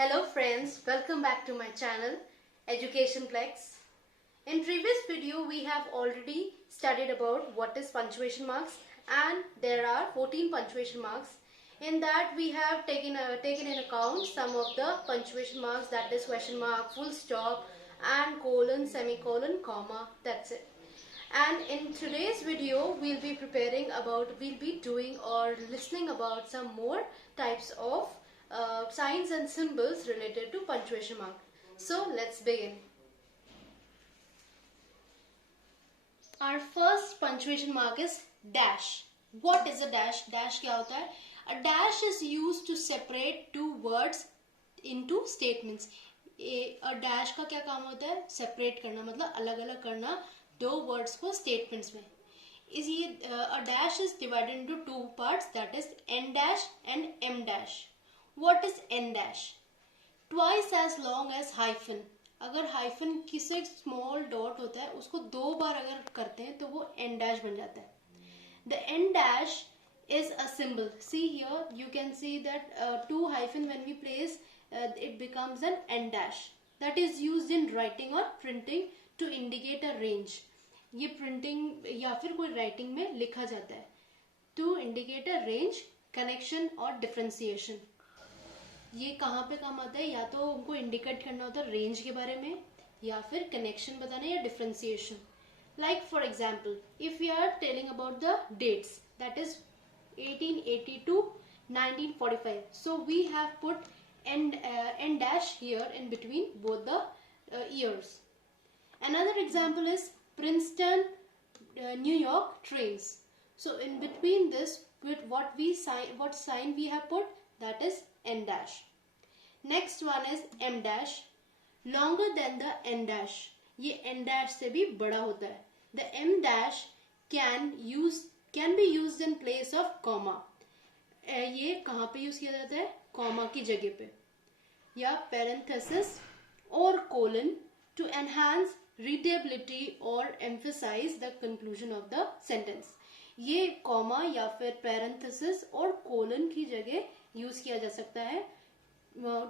Hello friends, welcome back to my channel Education Plex. In previous video we have already studied about what is punctuation marks, and there are 14 punctuation marks. In that we have taken in account some of the punctuation marks, that is question mark, full stop and colon, semicolon, comma, that's it. And in today's video we'll be doing or listening about some more types of signs and symbols related to punctuation mark. So let's begin. Our first punctuation mark is dash. What is a dash? Dash क्या होता है? A dash is used to separate two words into statements. A dash का क्या काम होता है? Separate करना, मतलब अलग अलग करना दो words को statements में. A dash is divided into two parts, that is n dash and m dash. What is n dash? Twice as long as hyphen. अगर hyphen किसी small dot होता है उसको दो बार अगर करते हैं तो वो n dash बन जाता है. The n dash is a symbol. See here, you can see that two hyphen when we place, it becomes an n dash. That is used in writing or printing to indicate a range. ये printing या फिर कोई writing में लिखा जाता है to indicate a range, connection और differentiation. ये कहाँ पे काम आता है? या तो उनको इंडिकेट करना होता है रेंज के बारे में, या फिर कनेक्शन बताना, या differentiation. Like for example, if we are telling about the dates, that is 1882 1945, so we have put n dash here in between both the years. Another example is Princeton New York trains. So in between this, with what sign we have put, that is n dash. Next one is m dash, longer than the n dash. ये n dash से भी बड़ा होता है. The m dash can be used in place of comma. ये कहाँ पे use किया जाता है? comma की जगह पे, या parenthesis or colon to enhance readability or emphasize the conclusion of the sentence. ये comma या फिर parenthesis और colon की जगह यूज किया जा सकता है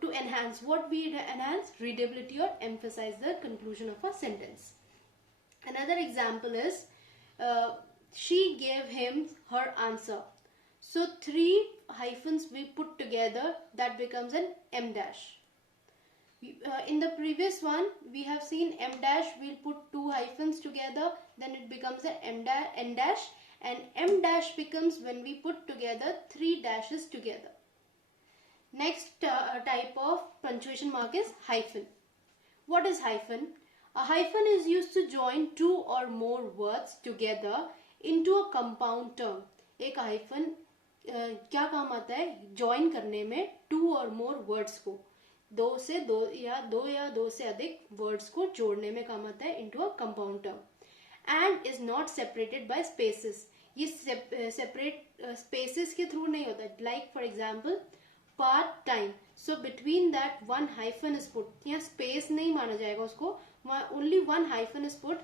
to enhance. What we enhance? Readability or emphasize the conclusion of a sentence. Another example is she gave him her answer. So three hyphens we put together, that becomes an m dash. In the previous one we have seen m dash, we'll put two hyphens together, then it becomes an n dash, and m dash becomes when we put together three dashes together. Next type of punctuation mark is hyphen. What is hyphen? A hyphen is used to join two or more words together into a compound term. एक hyphen क्या काम आता है? Join करने में two or more words को, दो या दो से अधिक words को जोड़ने में काम आता है into a compound term, and is not separated by spaces. ये separate spaces के through नहीं होता. Like for example, part time. So between that one hyphen is put. यहाँ space नहीं माना जाएगा उसको. Only one hyphen is put.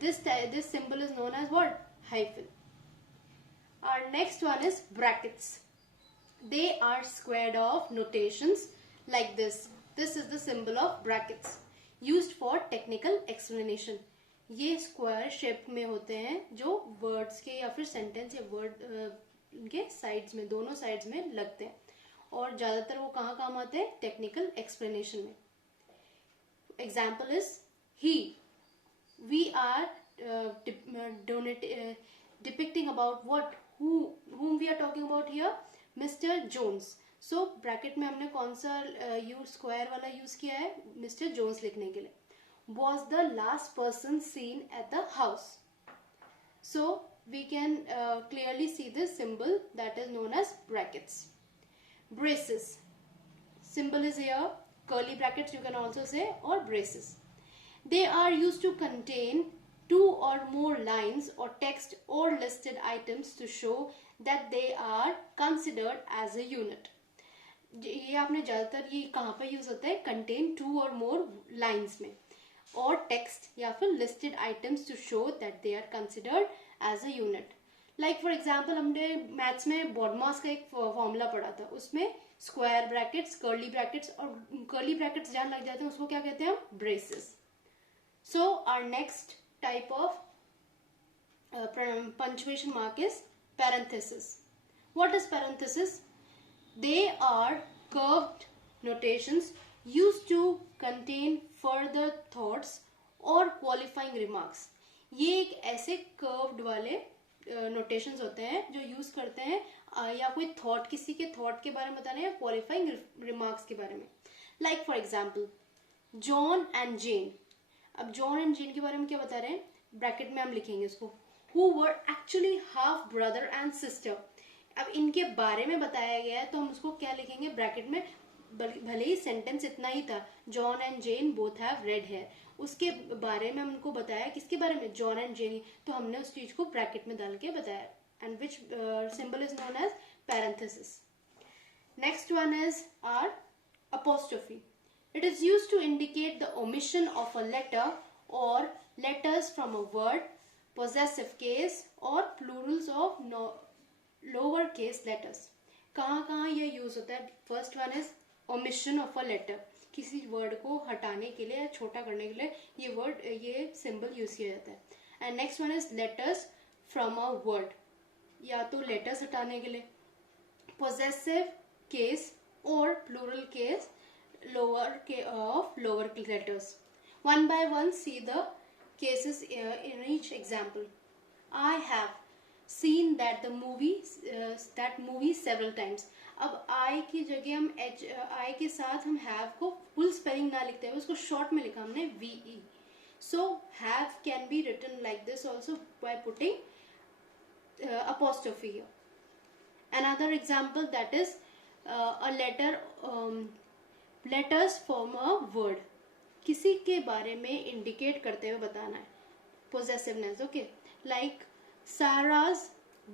This symbol is known as what? Hyphen. Our next one is brackets. They are squared off notations like this. This is the symbol of brackets, used for technical explanation. ये square shape में होते हैं जो words के या फिर sentence या word के sides में, दोनों sides में लगते हैं, और ज्यादातर वो कहाँ काम आते हैं? टेक्निकल एक्सप्लेनेशन में. Example is he. We are depicting about what, whom we are talking about here? Mr. Jones. So bracket में हमने कौन सा स्क्वायर वाला यूज किया है? Mr. Jones लिखने के लिए. Was the last person seen at the house? So we can clearly see this symbol that is known as brackets. Braces. Symbol is here, curly brackets you can also say, or braces. They are used to contain two or more lines or text or listed items to show that they are considered as a unit. ये आपने ज़्यादातर ये कहाँ पर use होता है? contain two or more lines में, और text या फिर listed items to show that they are considered as a unit. Like for example हमने मैथ्स में बॉडमास का एक फॉर्मूला पढ़ा था, उसमें स्क्वायर ब्रैकेट्स, कर्ली ब्रैकेट्स, और कर्ली ब्रैकेट्स जहां लग जाते हैं उसको क्या कहते हैं हम? Braces. So our next type of punctuation mark is parenthesis. What is parenthesis? They are curved notations used to contain further thoughts or qualifying remarks. ये एक ऐसे curved वाले notations होते हैं जो यूज करते हैं या कोई थॉट, किसी के थॉट के बारे में बताने या क्वालिफाइंग रिमार्क्स के बारे में. Like for example John and Jane. अब जॉन एंड जेन के बारे में क्या बता रहे हैं? ब्रैकेट में हम लिखेंगे इसको, who were actually half brother and sister. अब इनके बारे में बताया गया है तो हम उसको क्या लिखेंगे ब्रैकेट में, भले ही सेंटेंस इतना ही था, John and Jane both have red hair, उसके बारे में हमको बताया, किसके बारे में? जॉन एंड जेन, तो हमने उस चीज को ब्रैकेट में डाल के बताया. And which symbol is known as parenthesis. Next one is our apostrophe. It is used to indicate the omission of a letter or letters from a word, possessive case or plurals of lower case letters. कहाँ ये use होता है? First one is omission of a letter. किसी word को हटाने के लिए या छोटा करने के लिए ये वर्ड, ये सिंबल यूज किया जाता है. And next one is letters from a word, या तो letters हटाने के लिए, possessive case or plural case of lower letters. One by one see the cases in each example. I have seen that movie several times. अब I की जगह हम I के साथ हम have को full spelling ना लिखते हैं, उसको short में लिखा हमने VE. So have can be written like this also by putting apostrophe here. Another example, that is a letters form a word. किसी के बारे में इंडिकेट करते हुए बताना है, possessiveness. Okay, like Sarah's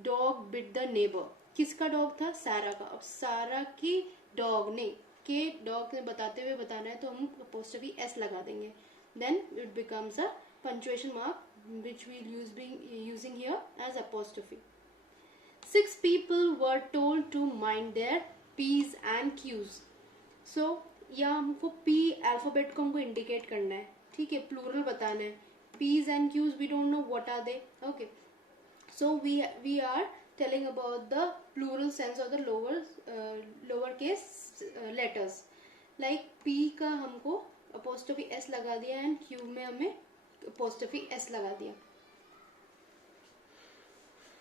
dog bit the neighbor. किसका dog था? सारा का. अब सारा की डॉग ने के डॉग ने बताते हुए बताना है तो हम apostrophe s लगा देंगे. Then it becomes a punctuation mark which we'll using here as apostrophe. 6 people were told to mind their P's and Q's. So या हमको P अल्फाबेट को हमको इंडिकेट करना है, ठीक है, प्लूरल बताना है. P's and Q's we don't know what are they. Okay, so we are telling about the plural sense of the lower case letters. Like P का हमको apostrophe s लगा दिया and Q में हमें apostrophe s लगा दिया.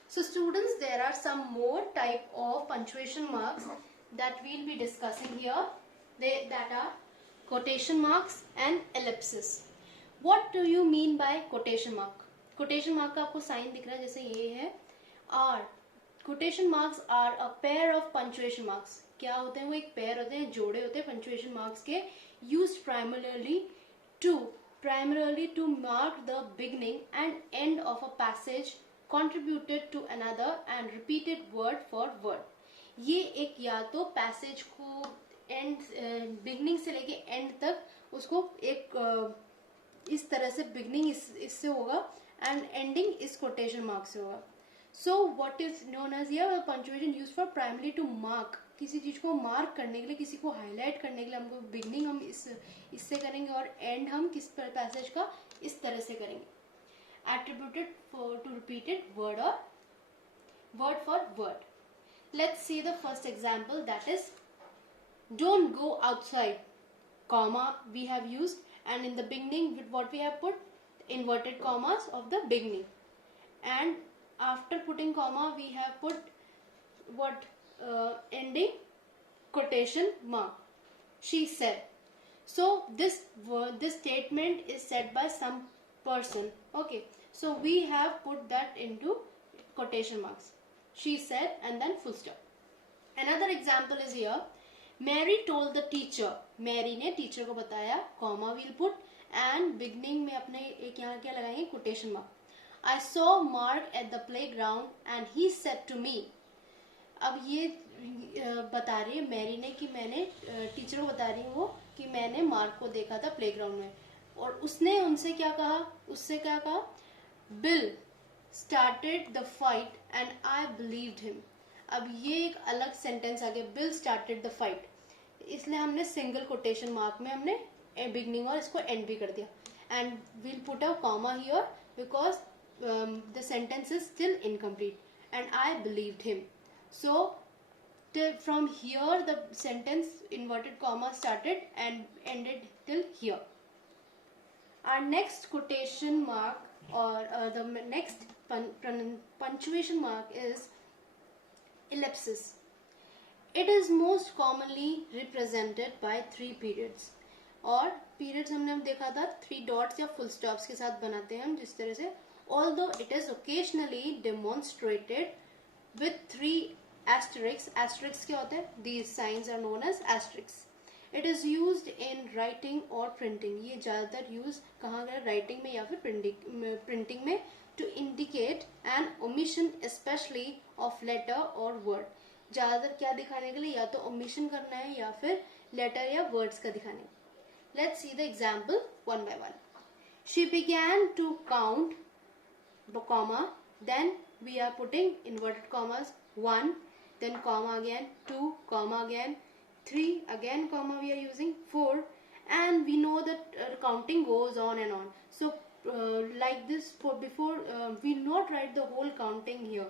So students, there are some more type of punctuation marks that we'll be discussing here. That are quotation marks and ellipses. What do you mean by quotation mark? Quotation mark का आपको sign दिख रहा है, जैसे ये है R. Quotation marks are a pair of punctuation marks. क्या होते हैं वो? एक पेयर होते हैं, जोड़े होते हैं punctuation marks के, used primarily to mark the beginning and end of a passage, contributed to another and repeated word for word. ये एक या तो पैसेज को एंड बिगनिंग से लेके एंड तक उसको एक इस तरह से बिगनिंग इससे होगा एंड एंडिंग इस कोटेशन मार्क से होगा. So what is known as here punctuation used for primary to mark. किसी चीज को मार्क करने के लिए, किसी को हाईलाइट करने के लिए हमको बिगनिंग हम इससे करेंगे और एंड हम किस पैसेज का इस तरह से करेंगे. एट्रीब्यूटेड टू रिपीटेड वर्ड और word for word. Let's see the first example, that is don't go outside, comma we have used, and in the beginning with what we have put inverted commas of the beginning, and after putting comma we have put what ending quotation mark. She said. So this statement is said by some person. Okay, so we have put that into quotation marks. She said and then full stop. Another example is here. Mary told the teacher. Mary ने teacher को बताया, comma we'll put, and beginning में अपने एक यहाँ क्या लगाएंगे? quotation mark. I saw Mark at the playground and he said to me. अब ये बता रही है मैरी ने कि मैंने टीचर को बता रही हूँ वो कि मैंने मार्क को देखा था प्लेग्राउंड में, और उसने उनसे क्या कहा? उससे क्या कहा? Bill started the fight and I believed him. अब ये एक अलग सेंटेंस आ गया, बिल स्टार्टेड द फाइट, इसलिए हमने सिंगल कोटेशन मार्क में हमने बिगनिंग और इसको एंड भी कर दिया. And we'll put a comma here because the sentence is still incomplete. And I believed him. So from here the sentence inverted comma started and ended till here. Our next quotation mark or the next punctuation mark is ellipsis. It is most commonly represented by 3 periods. और periods हमने देखा था 3 dots या full stops के साथ बनाते हैं हम जिस तरह से. Although it is occasionally demonstrated with 3 asterisks. Asterisks क्या होते हैं? These signs are known as asterisks. It is used in writing or printing. ये ज़्यादातर use कहाँ गया? Writing में या फिर printing में to indicate an omission especially of letter or word. ज़्यादातर क्या दिखाने के लिए? या तो omission करना है या फिर letter या words का दिखाने. Let's see the example one by one. She began to count, comma, then we are putting inverted commas, 1, then comma again, 2, comma again, 3, again comma we are using, 4, and we know that counting goes on and on. So like this, for before we'll not write the whole counting here.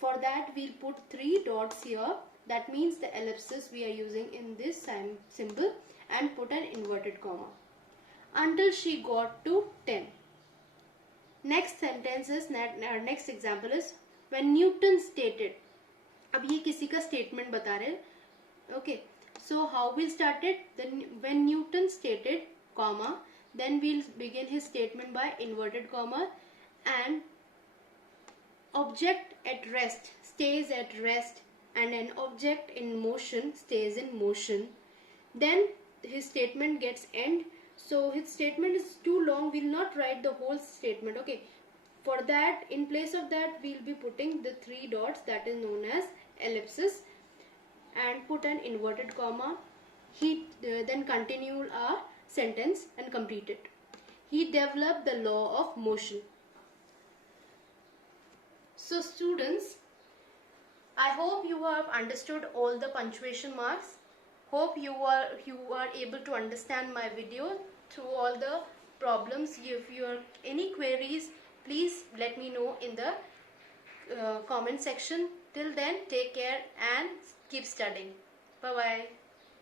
For that we'll put 3 dots here. That means the ellipsis we are using in this symbol, and put an inverted comma until she got to 10. Next sentence is, next example is, when Newton stated. अब ये किसी का statement बता रहे हैं. Okay, so how we'll start it? Then when Newton stated, comma, then we'll begin his statement by inverted comma, and object at rest stays at rest, and an object in motion stays in motion. Then his statement gets end. So his statement is too long, we'll not write the whole statement. Okay, for that, in place of that, we'll be putting the 3 dots, that is known as ellipsis, and put an inverted comma. He then continued our sentence and complete it. He developed the law of motion. So students, I hope you have understood all the punctuation marks. Hope you are able to understand my video through all the problems. If you have any queries, please let me know in the comment section. Till then, take care and keep studying. Bye bye.